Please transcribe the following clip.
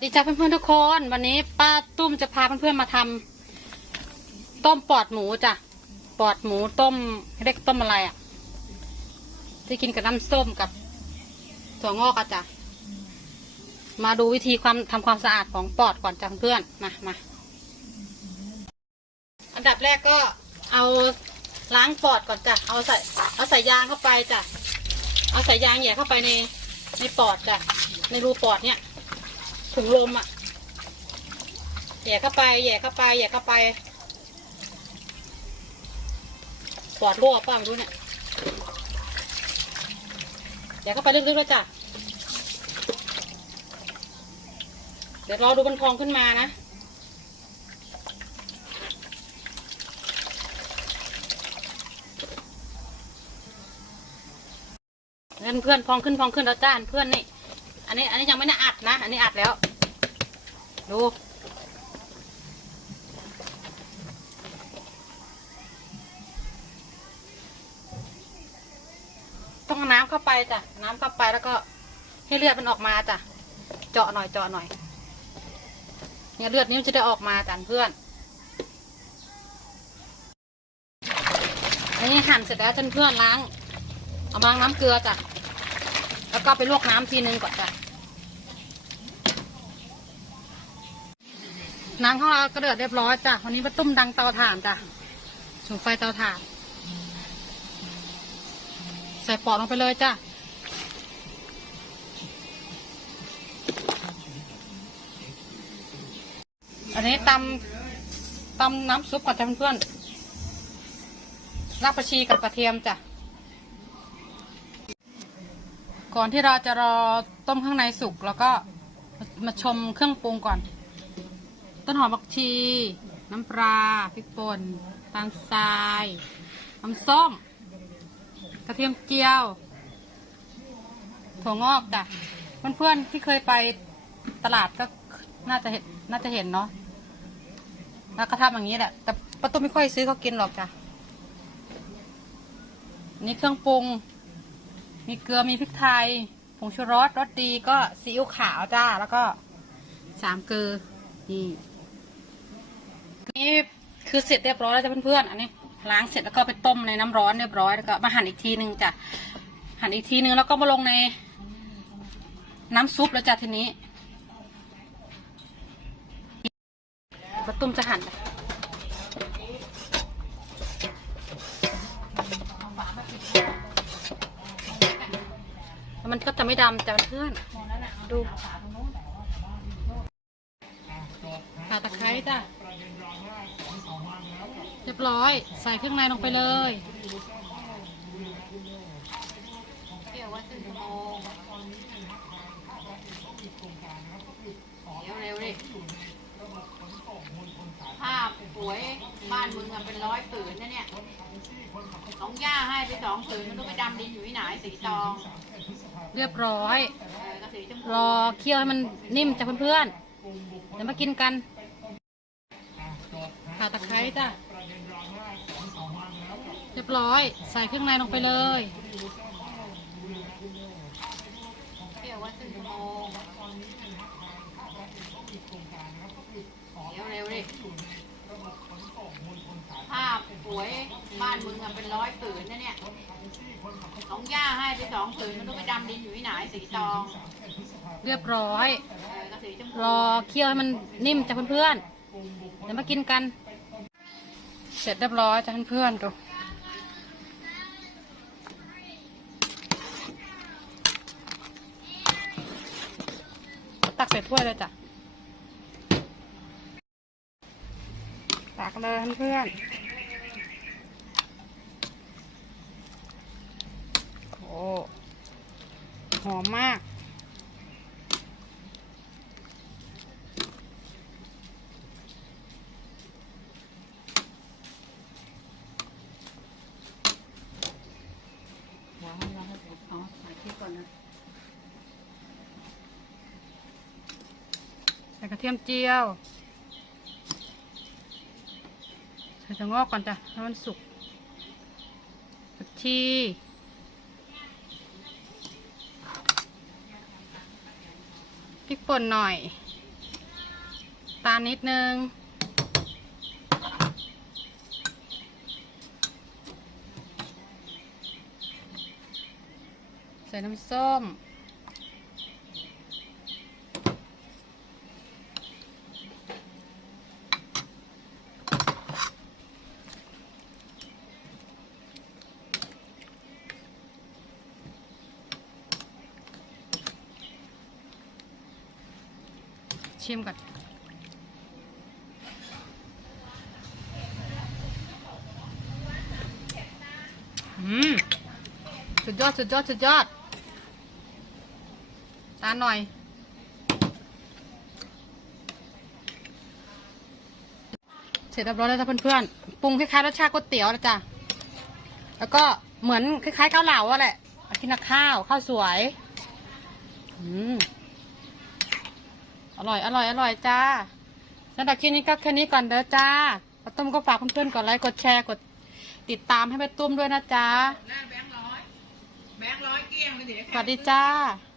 สดีจ้าเพื่อนๆทุกคน วันนี้ป้าตุ้มจะพาเพื่อนๆมาทำต้มปอดหมูจ้ะปอดหมูต้มเรียกต้มอะไรอะ ที่กินกับน้ำส้มกับถั่วงอกอะจ้ะมาดูวิธีความทำความสะอาดของปอดก่อนจ้ะเพื่อนมามาอันดับแรกก็เอาล้างปอดก่อนจ้ะเอาใส่เอาใส่ยางเข้าไปจ้ะเอาใส่ยางแหย่เข้าไปในในปอดจ้ะในรูปอดเนี่ย ถุงลมอะแหย่เข้าไปแหย่เข้าไปแหย่เข้าไปปอดรั่วป้าไม่รู้เนี่ยแหย่เข้าไปลึกๆแล้วจ้ะเดี๋ยวรอดูมันพองขึ้นมานะเพื่อนเพื่อนพองขึ้นพองขึ้นแล้วจ้าเพื่อนนี่ อันนี้อันนี้ยังไม่ได้อัดนะ อันนี้อัดแล้ว ดูต้องเอาน้ำเข้าไปจ้ะ น้ำเข้าไปแล้วก็ให้เลือดมันออกมาจ้ะ เจาะหน่อยเจาะหน่อย เนี่ยเลือดนี้มันจะได้ออกมาจ้ะเพื่อน อันนี้หั่นเสร็จแล้วเพื่อนล้าง เอามาล้างน้ำเกลือจ้ะ แล้วก็ไปลวกน้ำทีนึงก่อนจ้ะ น้ำของเราก็เดือดเรียบร้อยจ้ะ วันนี้มาตุ้มดังเตาถ่านจ้ะสูงไฟเตาถ่าน ใส่ปอดลงไปเลยจ้ะ อันนี้ตำตำน้ำซุปก่อนจ้ะเพื่อนๆรากผักชีกับกระเทียมจ้ะ ก่อนที่เราจะรอต้มข้างในสุกแล้วก็มาชมเครื่องปรุงก่อน ต้นหอมผักชี น้ำปลาพริกป่นตาลทรายน้ำส้ม กระเทียมเจียว ถั่วงอกจ้ะเพื่อนๆที่เคยไปตลาดก็น่าจะเห็นน่าจะเห็นเนาะแล้วก็ทำอย่างนี้แหละ แต่ป้าตุ้มไม่ค่อยซื้อเขากินหรอกจ้ะนี่เครื่องปรุง มีเกลือมีพริกไทยผงชูรสรสดีก็ซีอิ๊วขาวจ้า แล้วก็สามเกลือ นี่นี่คือเสร็จเรียบร้อยแล้วจ้ะเพื่อนๆอันนี้ล้างเสร็จแล้วก็ไปต้มในน้ำร้อนเรียบร้อยแล้วก็มาหั่นอีกทีนึงจ้ะหั่นอีกทีนึงแล้วก็มาลงใน น้ำซุปแล้วจ้ะทีนี้ป้าตุ้มจะหั่นจ้ะแล้วมันก็จะไม่ดำจ้ะเพื่อนดู ตะไคร้จ้ะเรียบร้อย ใส่เครื่องในลงไปเลยเกี่ยวว่าตึงโมงเดี๋ยวเร็วดิภาพสวยบ้านมึงอะเป็นร้อยผืนนะเนี่ยน้องย่าให้ไปสองผืนมันต้องไปดำดินอยู่ที่ไหนสีตอง เรียบร้อย รอเคี่ยวให้มันนิ่มจ้ะเพื่อนๆ เดี๋ยวมากินกัน ข่าตะไคร้จ้ะเรียบร้อย ใส่เครื่องในลงไปเลยเกี่ยวว่าตึงโมงเดี๋ยวเร็วดิภาพสวยบ้านมึงอะเป็นร้อยผืนนะเนี่ยน้องย่าให้ไปสองผืนมันต้องไปดำดินอยู่ที่ไหนสีตอง เรียบร้อย รอเคี่ยวให้มันนิ่มจ้ะเพื่อนๆ เดี๋ยวมากินกัน เสร็จเรียบร้อยจ้ะเพื่อนๆดูตักใส่ถ้วยเลยจ้ะตักเลยเพื่อนโอ้หอมมาก เดี๋ยวให้เราให้ผมเอาใส่พริกก่อนนะ ใส่กระเทียมเจียว ใส่ถั่วงอกก่อนจ้ะให้มันสุกผักชีพริกป่นหน่อย ตาลนิดนึง ใส่น้ำส้ม ชิมก่อนอืมสุดยอด สุดยอด สุดยอด ตาหน่อย เสร็จเรียบร้อยแล้วจ้ะเพื่อนๆ ปรุงคล้ายๆรสชาติก๋วยเตี๋ยวแล้วจ้ะ แล้วก็เหมือนคล้ายๆเกาวเหลาอะแหละกินกับข้าว ข้าวสวย อืม อร่อย อร่อย อร่อยจ้าสำหรับคลิปนี้ก็แค่นี้ก่อนเด้อจ้าป้าตุ้มก็ฝากเพื่อนๆกดไลค์ กดแชร์ กดติดตามให้ป้าตุ้มด้วยนะจ้าหน้าแบงค์ร้อย แบงค์ร้อยเกลี้ยงเลยเดี๋ยวสวัสดีจ้า